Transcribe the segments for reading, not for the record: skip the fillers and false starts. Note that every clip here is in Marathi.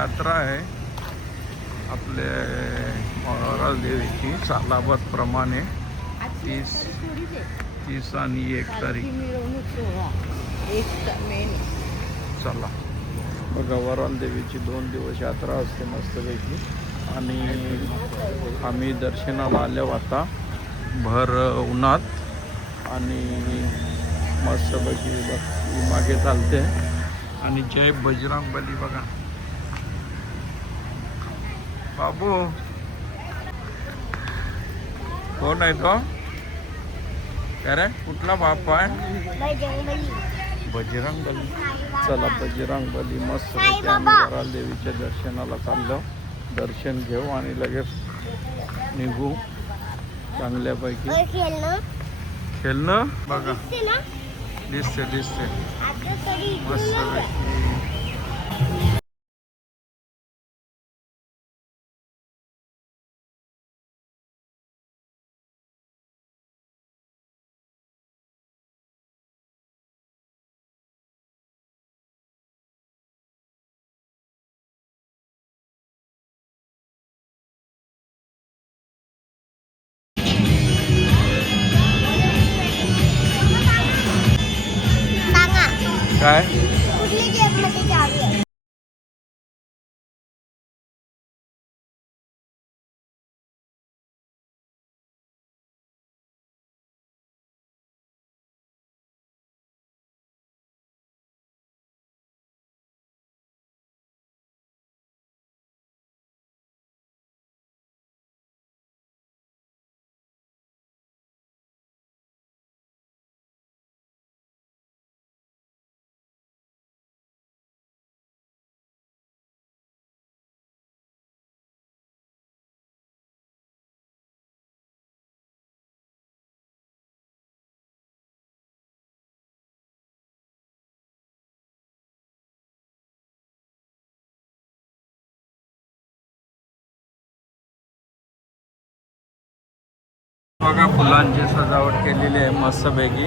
यात्रा आहे आपले मोराळ देवीची सालाबादप्रमाणे 30 आणि 1 तारीख. चला बघा, वराल देवीची 2 दिवस यात्रा असते मस्तपैकी. आणि आम्ही दर्शनाला आलो आता भर उन्हात आणि मस्तपैकी मागे चालते. आणि जय बजरंगबली. बघा बाबू कोण आहे तो? अरे कुठला बाप आहे? बजरंगबली. चला बजरंगबली मस्त वराल देवीच्या दर्शनाला चाललो. दर्शन घेऊ आणि लगेच निघू चांगल्यापैकी. खेळणं बघा दिसते मस्तपैकी. काय बघा, फुलांची सजावट केलेली आहे मस्तपैकी.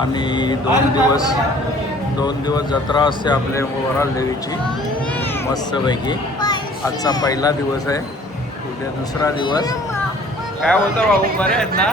आणि 2 दिवस जत्रा असते आपल्या वराल देवीची मस्तपैकी. आजचा पहिला दिवस आहे, उद्या दुसरा दिवस. काय होतं भाऊ, बरे आहेत ना?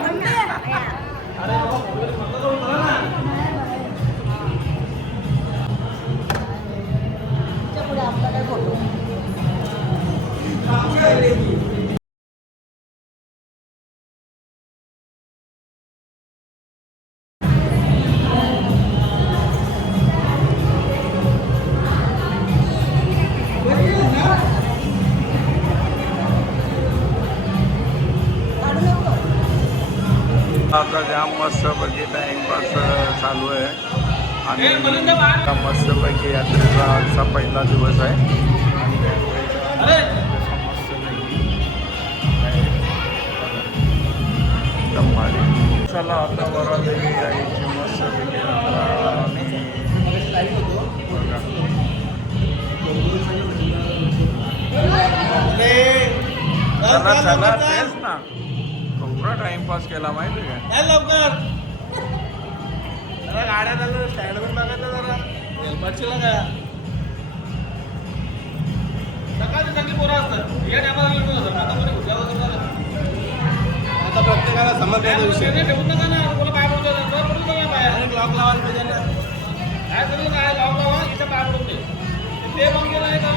आता जाम मस्तपैकी टाइमपास चालू आहे. आणि मस्तपैकी यात्रेचा आजचा पहिला दिवस आहे. चला आता वराल देवी यायची मस्तपैकी यात्रा. आणि चला तेच ना, थोडा टाइमपास केला माहिती का? लवकर जरा गाड्या झालं स्टँडवर बघायचं, जरा हेल्मेटला काय सकाळची सगळी पोरं असतात या टायमाला. आता प्रत्येकाला समजण्याचा विषय ठेवून नका ना. तुला काय बोलतो बाहेर लॉक लावायला पाहिजे ना. काय करू, काय लॉक लावा, इथं काय बोलते ते मग गेलं आहे का?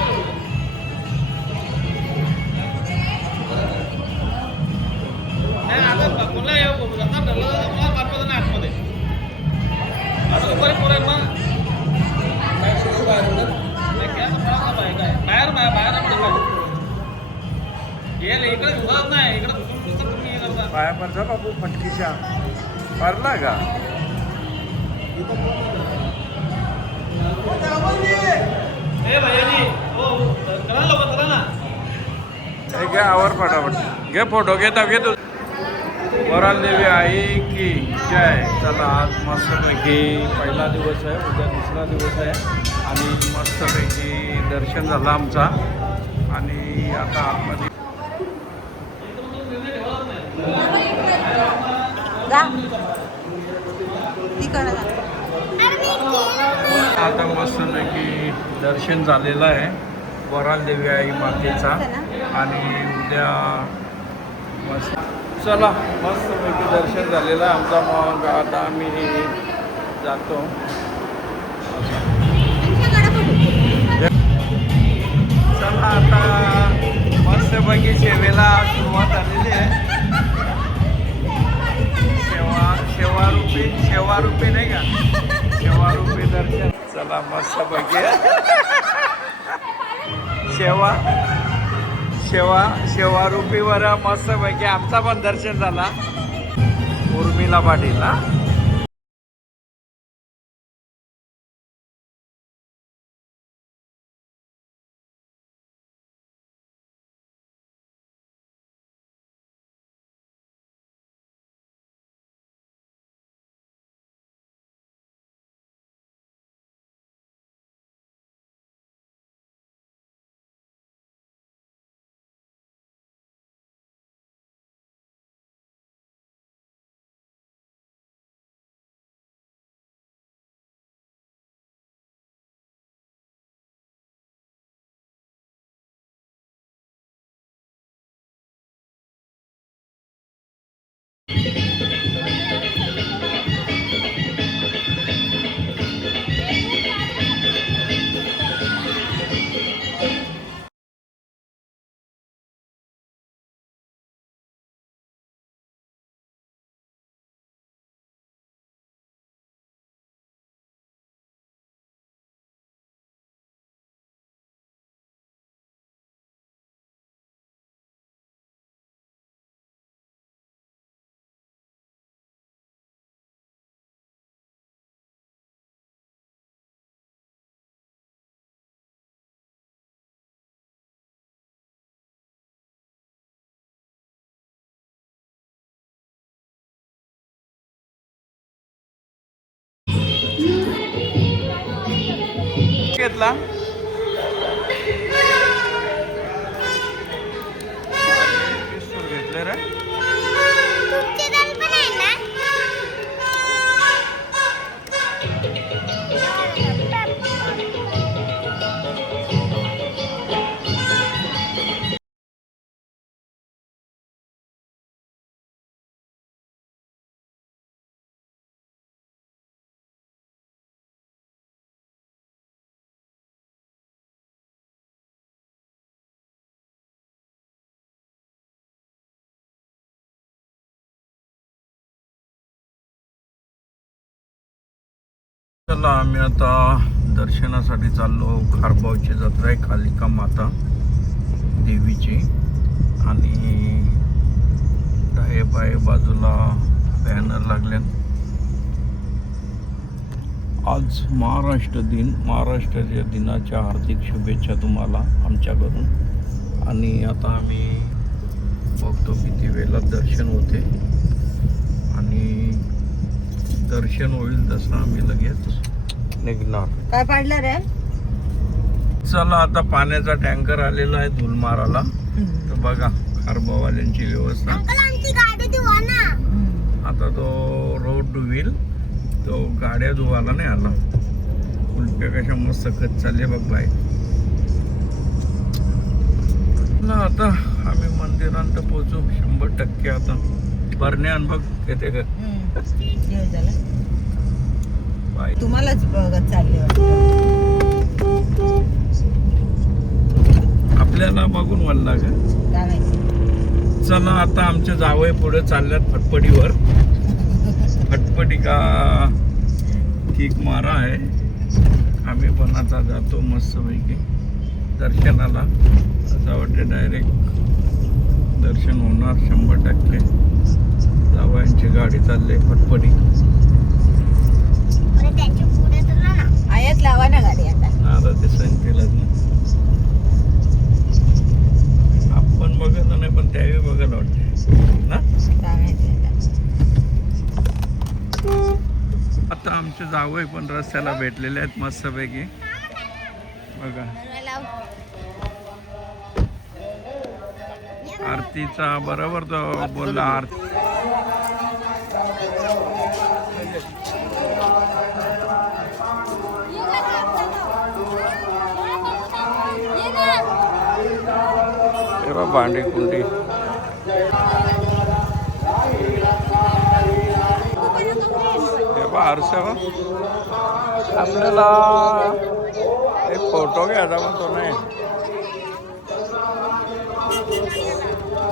नाही आता कोणला मला पाठवतं ना आतमध्ये असं बरे पोरं मग बाहेर ये इकडे उभारत नाही. इकडे तुम्ही हे करता पाया पडता बाबू फटकीच्या पडला का? हे भैयाजी हो करा लवकर, करा ना. घ्या आवर फटाफट, घे फोटो घेता घेतो. वराल देवी आई की जय. चला आज मस्तपैकी पहिला दिवस आहे, उद्या दुसरा दिवस आहे. आणि मस्तपैकी दर्शन झालं आमचा. आणि आता आतमध्ये आता मस्तपैकी दर्शन झालेलं आहे. वराल देवी आई मातेचा. आणि उद्या मस्त चला मस्तपैकी दर्शन झालेलं आहे आमचा. मग आता आम्ही जातो. चला आता मस्तपैकी सेवेला सुरुवात झालेली आहे. शेवारूपी नाही का, शेवारूपी दर्शन. चला मस्तपैकी शेवारूपीवर मस्तपैकी आमचा पण दर्शन झाला. उर्मिला पाटील ना. घेतला घेतले रे. चला आम्ही आता दर्शनासाठी चाललो. खारबावची जत्रा आहे, कालिका माता देवीची. आणि डाये बाये बाजूला बॅनर लागले. आज महाराष्ट्र दिन, महाराष्ट्राच्या दिनाच्या हार्दिक शुभेच्छा तुम्हाला आमच्याकडून. आणि आता आम्ही बघतो किती वेळेला दर्शन होते. आणि दर्शन होईल तसं आम्ही लगेच निघणार. काय पाडलं रे? चला आता पाण्याचा टँकर आलेला आहे धुलमाराला. तर बघा खारबावाल्यांची व्यवस्था. आता तो रोड धुईल, तो गाड्या धुवायला नाही आला. कुल्प्या कशा मस्त खत चालले बघ बाय ना. आता आम्ही मंदिरात पोहोचू 100%. आता बरण्यान बघ येते का तुम्हालाच बघत चालले आपल्याला बघून म्हणला का. चला आता आमच्या जावई पुढे चालल्यात फटफटीवर. फटफटी का किक मारा आहे. आम्ही पण आता जातो मस्तपैकी दर्शनाला. असं वाटते डायरेक्ट दर्शन होणार 100%. जावयांची गाडी चालली फटफटी. आयात लावा ना गाडी आता ते सांगतीलच ना. आपण बघायला नाही पण त्यावेळी बघायला वाटते ना. आता आमचे जावई पण रस्त्याला भेटलेले आहेत मस्तपैकी बघा. आरतीचा बरोबर तो बोलला. आरती बघा भांडी कुंडी. हे बघा आरसा बघ. आपल्याला एक फोटो घ्यायचा म्हणतो नाही.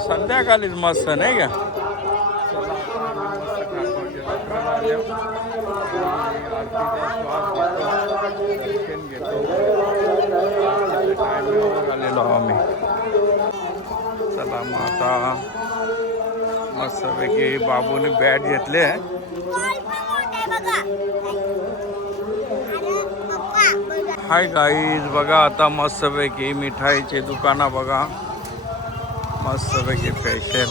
संध्याकाळीच मस्त नाही का. आलेलो आम्ही. चला मग आता मस्तपैकी बाबूने बॅट घेतले. हाय गाईज बघा आता मस्तपैकी मिठाईचे दुकानं बघा. मस्तपैकी फॅशन.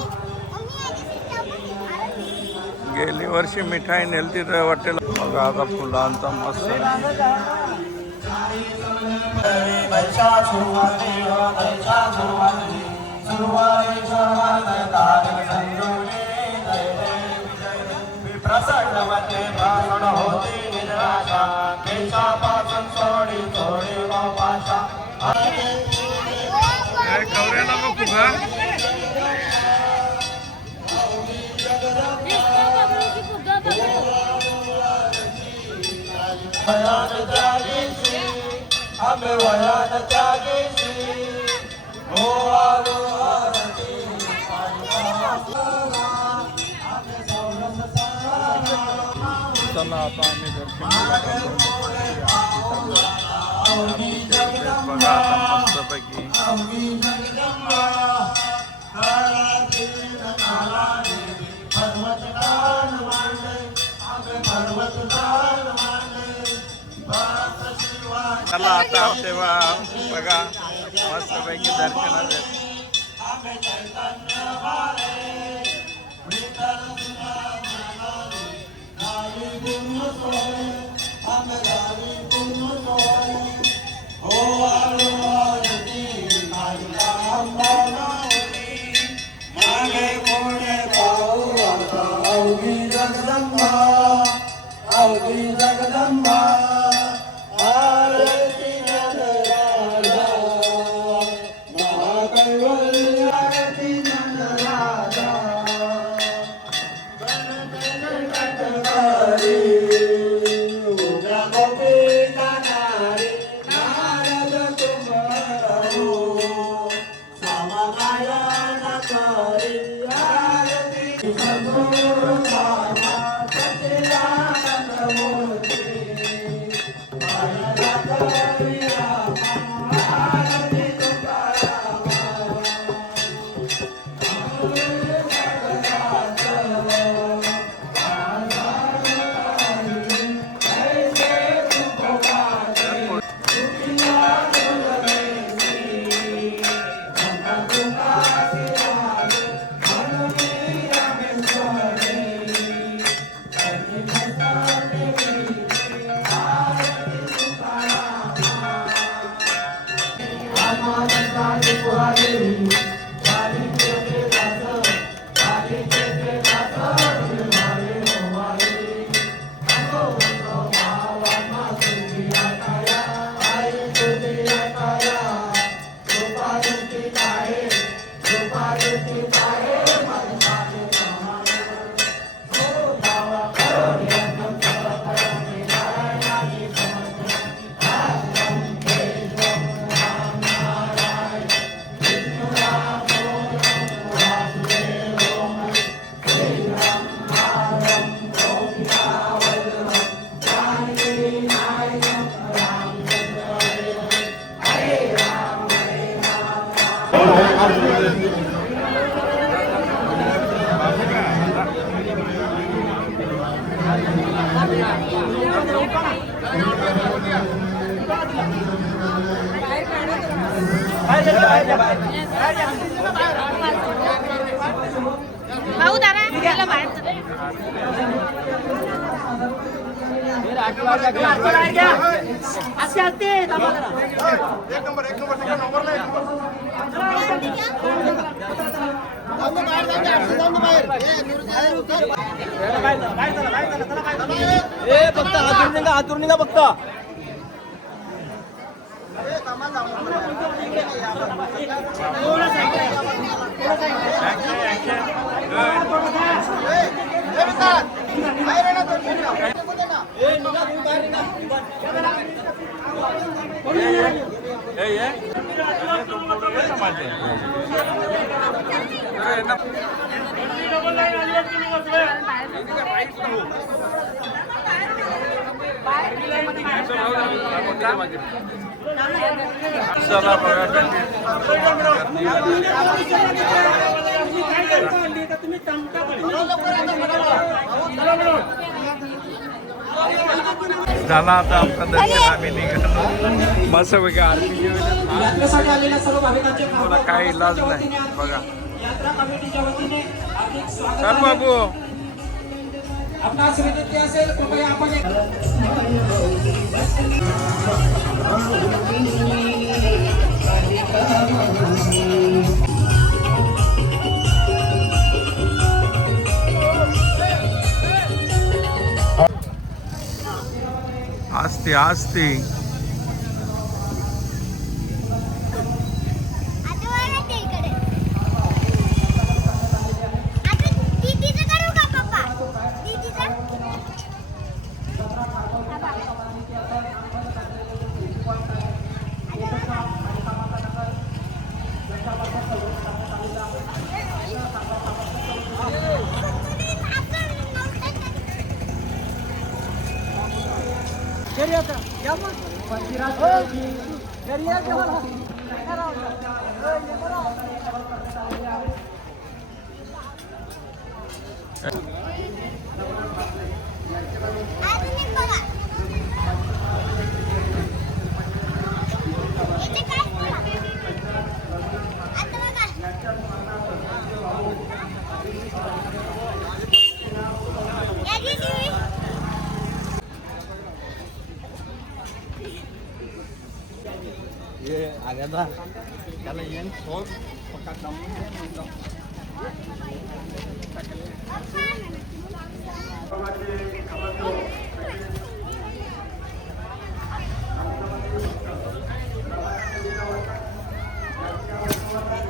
गेली वर्षी मिठाई नेलती तर वाटेल बघा. आता फुलांचा मस्त कवऱ्याला बघ तुझा. चला आता आम्ही बघा आता मस्तपैकी. चला आता तेव्हा बघा मस्तपैकी दर्शनाला. भाऊ दादा गेला बाहेर. फक्त हातून निघा फक्त. चला बघा झाला आता आमचा दर्शन आम्ही निघालो मस्त पैकी आरती यात्रेसाठी आलेल्या सर्व भाविकांचे मला काही इलाज नाही बघा यात्रा कमिटीच्या वतीने हार्दिक स्वागत चल आहे. बाबू आपणास विनंती असेल कृपया आपण आस्ते आस्ते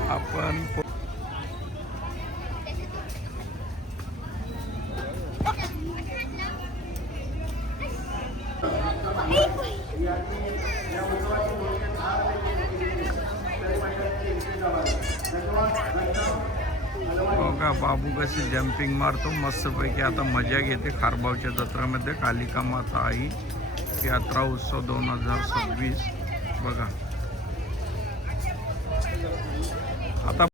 आपण बघा बाबू कशी जम्पिंग मारतो मस्तपैकी आता मजा घेते खारबावच्या जत्रेमध्ये कालिका माता आई यात्रा उत्सव 2026 बघा आता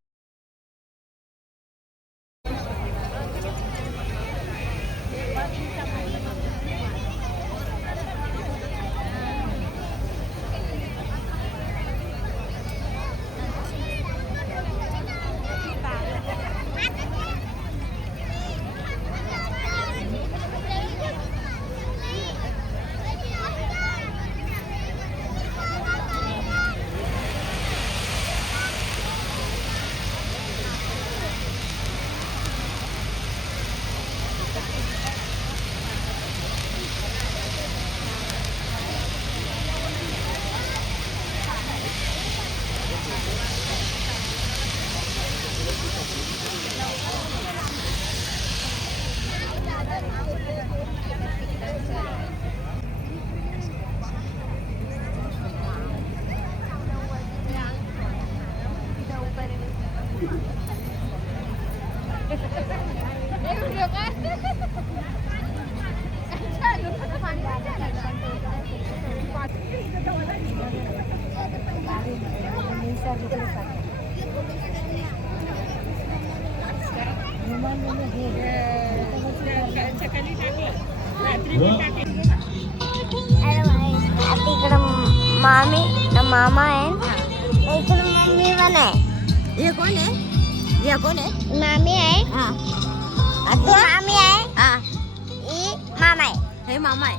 तिकडं मामी मामा आहे इकडं मम्मी पण आहे. ये कोण आहे? या कोण आहे? मामी आहे हा ती मामी आहे हा ही मामा आहे. हे मामा आहे.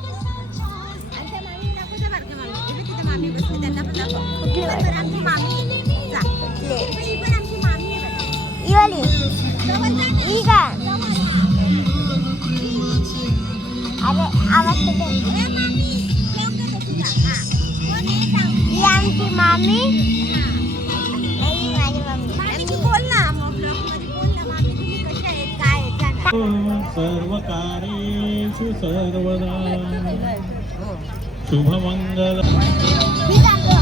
आणि त्या मामी दाखव त्या बारक्या मामी. इथे किती मामी बसली त्यांना पण दाखव. कुठली ही वाली? पण आमची मामी आहे. जा. ही पण आमची मामी आहे बेटा. ही वाली ही का अरे आवाज कुठे ए मामी, जेवण करतो तुझा. हा. कोण आहे सांग. ही आमची मा मामी आणि माझी मम्मी. मामीची बोल ना मग ब्लॉगमध्ये बोल ना मामी तुम्ही कशा आहेत काय आहेत सांगा. सर्व कार्येषु सर्वदा शुभमंगल. मी सांगतो.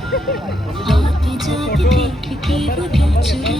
जाते जाते देख के वो दिल चुरा